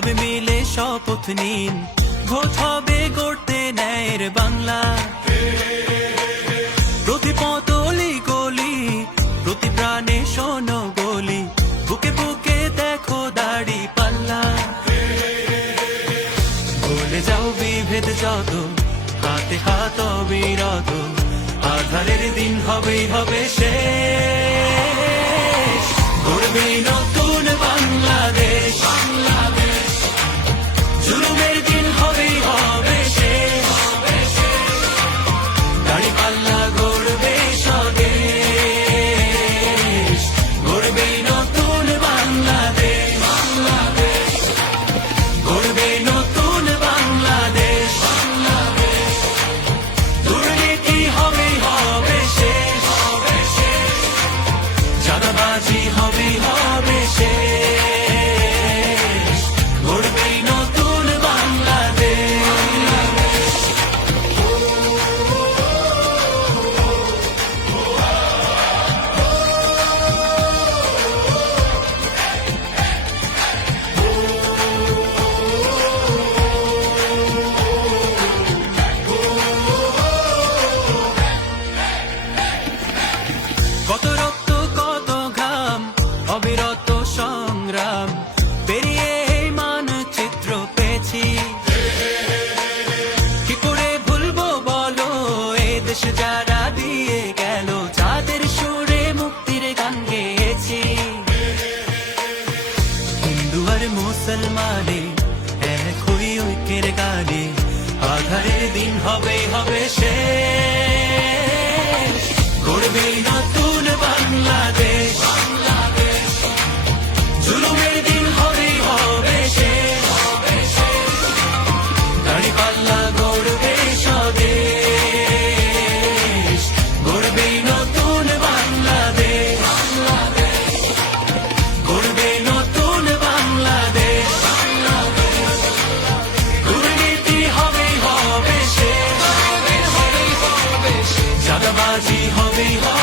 সবে মিলে শপথ নিন, ভোট হবে গড়তে ন্যায়ের বাংলা। প্রতি পতলি গলি, প্রতি প্রাণে শোনো গলি, বুকে বুকে দেখো দাড়ি পাল্লা। ভুলে যাও বিভেদ যত, হাতে হাত অবিরত, আধারের দিন হবেই হবে শেষ। গড়বে নতুন বাংলাদেশ, জুলুমের দিন হবেই হবে শেষ। দাড়ি পাল্লা গড়বে স্বদেশ, গড়বে নতুন বাংলাদেশ, গড়বে নতুন বাংলাদেশ। দুর্নীতি হবেই হবে শেষ, চাঁদাবাজি হবেই হবে শেষ। গড়বে নতুন বাংলাদেশ। কত রক্ত কত ঘাম, অবিরত সংগ্রাম, পেরিয়ে এই মানচিত্র পেয়েছি। কি করে ভুলবো বলো এ দেশ যারা দিয়ে গেল, যাদের সুরে মুক্তির গান গেয়েছি। হিন্দু আর মুসলমানে এক হই ঐক্যের গানে, আধারের দিন হবে হবে শেষ। গড়বে নতুন বাংলাদেশ, জুলুমের দিন হবেই হবে শেষ। দাড়ি পাল্লা গড়বে স্বদেশ, গড়বে নতুন বাংলাদেশ, গড়বে নতুন বাংলাদেশ। দুর্নীতি হবেই হবে শেষ, চাঁদাবাজি হবেই হবে